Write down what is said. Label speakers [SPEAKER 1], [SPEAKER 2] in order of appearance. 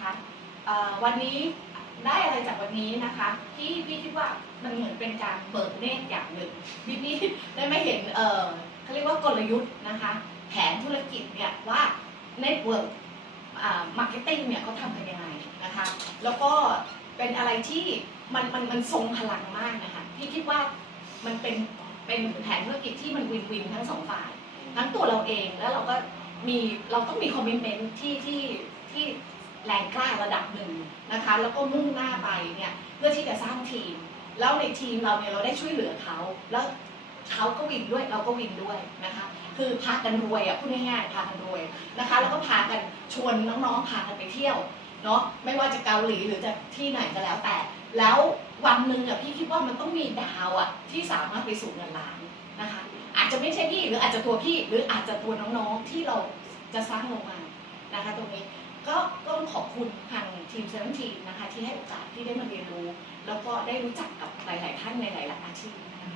[SPEAKER 1] นะคะวันนี้ได้อะไรจากวันนี้นะคะพี่พี่คิดว่ามันเหมือนเป็นการเปิดเนตรอย่างหนึ่งพี่พี่ได้มาเห็นเออเขาเรียกว่ากลยุทธ์นะคะ แผนธุรกิจเนี่ยว่าเน็ตเวิร์กมาร์เก็ตติ้งเนี่ยเขาทำกันยังไงนะคะ แล้วก็เป็นอะไรที่มันมันมันทรงพลังมากนะคะพี่คิดว่ามันเป็นเป็นแผนธุรกิจที่มันวินวินทั้งสองฝ่าย ทั้งตัวเราเองแล้วเราก็มีเราต้องมีคอมมิชเมนต์ที่ที่ที่ งกล้าระดับหนึ่งนะคะ แล้วก็มุ่งหน้าไปเนี่ยเพื่อที่จะสร้างทีม แล้วในทีมเราเนี่ยเราได้ช่วยเหลือเขา แล้วเขาก็วินด้วยเราก็วินด้วยนะคะ คือพากันรวยอะพูดง่ายๆพากันรวยนะคะ แล้วก็พากันชวนน้องๆพากันไปเที่ยวเนาะไม่ว่าจะเกาหลีหรือจะที่ไหนก็แล้วแต่ แล้ววันหนึ่งอะพี่คิดว่ามันต้องมีดาวอะที่สามารถไปสู่เงินล้านนะคะ อาจจะไม่ใช่พี่หรืออาจจะตัวพี่หรืออาจจะตัวน้องๆที่เราจะสร้างลงมานะคะ ตรงนี้ ก็ก็ต้องขอบคุณทางทีมเซเว่นทีนะคะที่ให้โอกาสที่ได้มาเรียนรู้ แล้วก็ได้รู้จักกับหลาย ๆ ท่านในหลาย ๆ อาชีพนะคะ